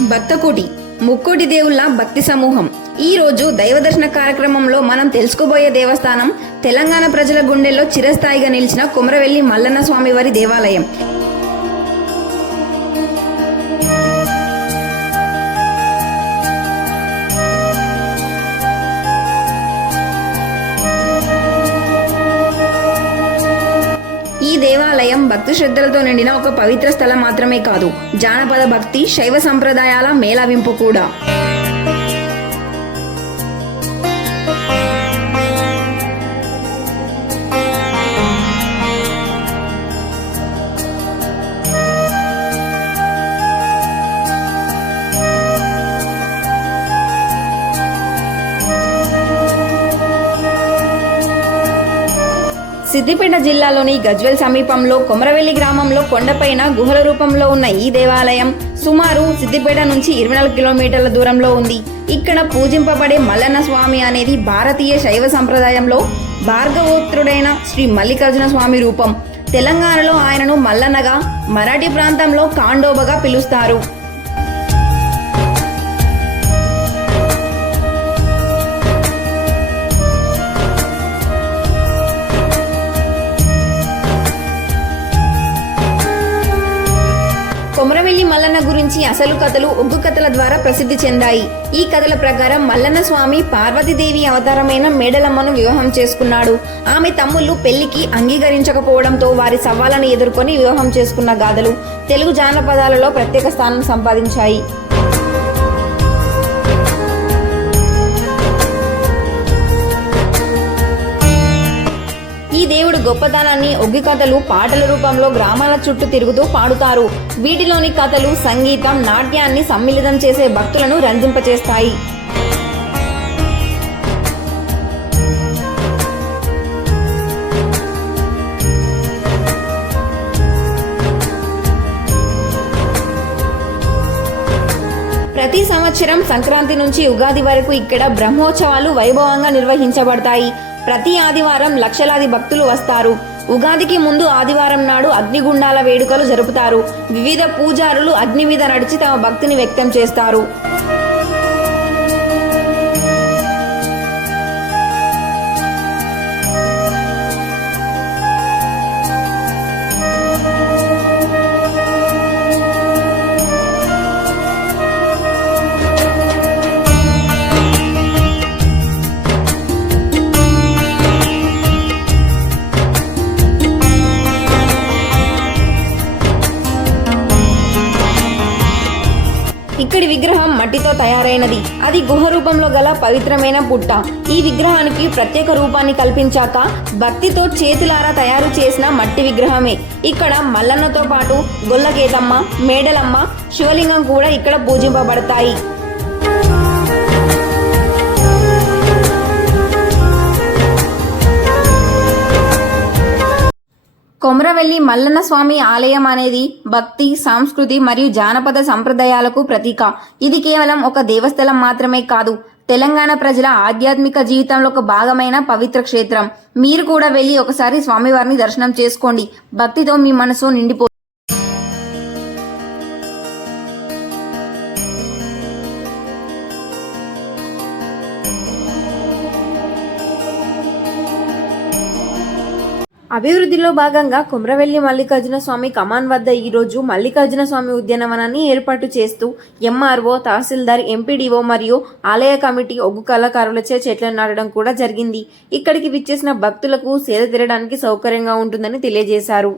భక్తకోటి ముక్కోటి దేవుళ్ళ భక్తి సమూహం. ఈ రోజు దైవ దర్శన కార్యక్రమంలో మనం తెలుసుకోబోయే దేవస్థానం తెలంగాణ ప్రజల గుండెల్లో చిరస్థాయిగా నిలిచిన కుమరవెల్లి మల్లన్న స్వామి వారి దేవాలయం. భక్తి శ్రద్ధలతో నిండిన ఒక పవిత్ర స్థలం మాత్రమే కాదు జానపద భక్తి శైవ సంప్రదాయాల మేళవింపు కూడా. సిద్దిపేట జిల్లాలోని గజ్వెల్ సమీపంలో కొమరవెల్లి గ్రామంలో కొండపైన గుహల రూపంలో ఉన్న ఈ దేవాలయం సుమారు సిద్దిపేట నుంచి ఇరవై నాలుగు కిలోమీటర్ల దూరంలో ఉంది. ఇక్కడ పూజింపబడే మల్లన్న స్వామి అనేది భారతీయ శైవ సంప్రదాయంలో భార్గవోత్రుడైన శ్రీ మల్లికార్జున స్వామి రూపం. తెలంగాణలో ఆయనను మల్లన్నగా మరాఠీ ప్రాంతంలో కాండోబగా పిలుస్తారు. కొమరవెల్లి మల్లన్న గురించి అసలు కథలు ఒగ్గు కథల ద్వారా ప్రసిద్ధి చెందాయి. ఈ కథల ప్రకారం మల్లన్న స్వామి పార్వతీదేవి అవతారమైన మేడలమ్మను వివాహం చేసుకున్నాడు. ఆమె తమ్ముళ్ళు పెళ్ళికి అంగీకరించకపోవడంతో వారి సవాళ్ళను ఎదుర్కొని వివాహం చేసుకున్న గాథలు తెలుగు జానపదాలలో ప్రత్యేక స్థానం సంపాదించాయి. ఈ దేవుడు గొప్పతనాన్ని ఒగ్గి కథలు పాటల రూపంలో గ్రామాల చుట్టూ తిరుగుతూ పాడుతారు. వీటిలోని కథలు సంగీతం నాట్యాన్ని సమ్మిళితం చేసే భక్తులను రంజింపచేస్తాయి. ప్రతి సంవత్సరం సంక్రాంతి నుంచి ఉగాది వరకు ఇక్కడ బ్రహ్మోత్సవాలు వైభవంగా నిర్వహించబడతాయి. ప్రతి ఆదివారం లక్షలాది భక్తులు వస్తారు. ఉగాదికి ముందు ఆదివారం నాడు అగ్నిగుండాల వేడుకలు జరుపుతారు. వివిధ పూజారులు అగ్ని మీద నడిచి తమ భక్తిని వ్యక్తం చేస్తారు. మట్టితో తయారైనది. అది గుహ రూపంలో గల పవిత్రమైన పుట్ట. ఈ విగ్రహానికి ప్రత్యేక రూపాన్ని కల్పించాక భక్తితో చేతులారా తయారు చేసిన మట్టి విగ్రహమే. ఇక్కడ మల్లన్నతో పాటు గొల్లకేతమ్మ మేడలమ్మ శివలింగం కూడా ఇక్కడ పూజింపబడతాయి. కొమరవెల్లి మల్లన్న స్వామి ఆలయం అనేది భక్తి సంస్కృతి మరియు జానపద సంప్రదాయాలకు ప్రతీక. ఇది కేవలం ఒక దేవస్థలం మాత్రమే కాదు. తెలంగాణ ప్రజల ఆధ్యాత్మిక జీవితంలో ఒక భాగమైన పవిత్ర క్షేత్రం. మీరు కూడా వెళ్ళి ఒకసారి స్వామివారిని దర్శనం చేసుకోండి. భక్తితో మీ మనసు నిండిపో అభివృద్ధిలో భాగంగా కుమ్రవెల్లి మల్లికార్జున స్వామి కమాన్ వద్ద ఈరోజు మల్లికార్జున స్వామి ఉద్యానవనాన్ని ఏర్పాటు చేస్తూ ఎంఆర్ఓ తహసీల్దార్ ఎంపీడీఓ మరియు ఆలయ కమిటీ ఒగ్గు కళాకారులచే చెట్లను నాటడం కూడా జరిగింది. ఇక్కడికి విచ్చేసిన భక్తులకు సేద తీరడానికి సౌకర్యంగా ఉంటుందని తెలియజేశారు.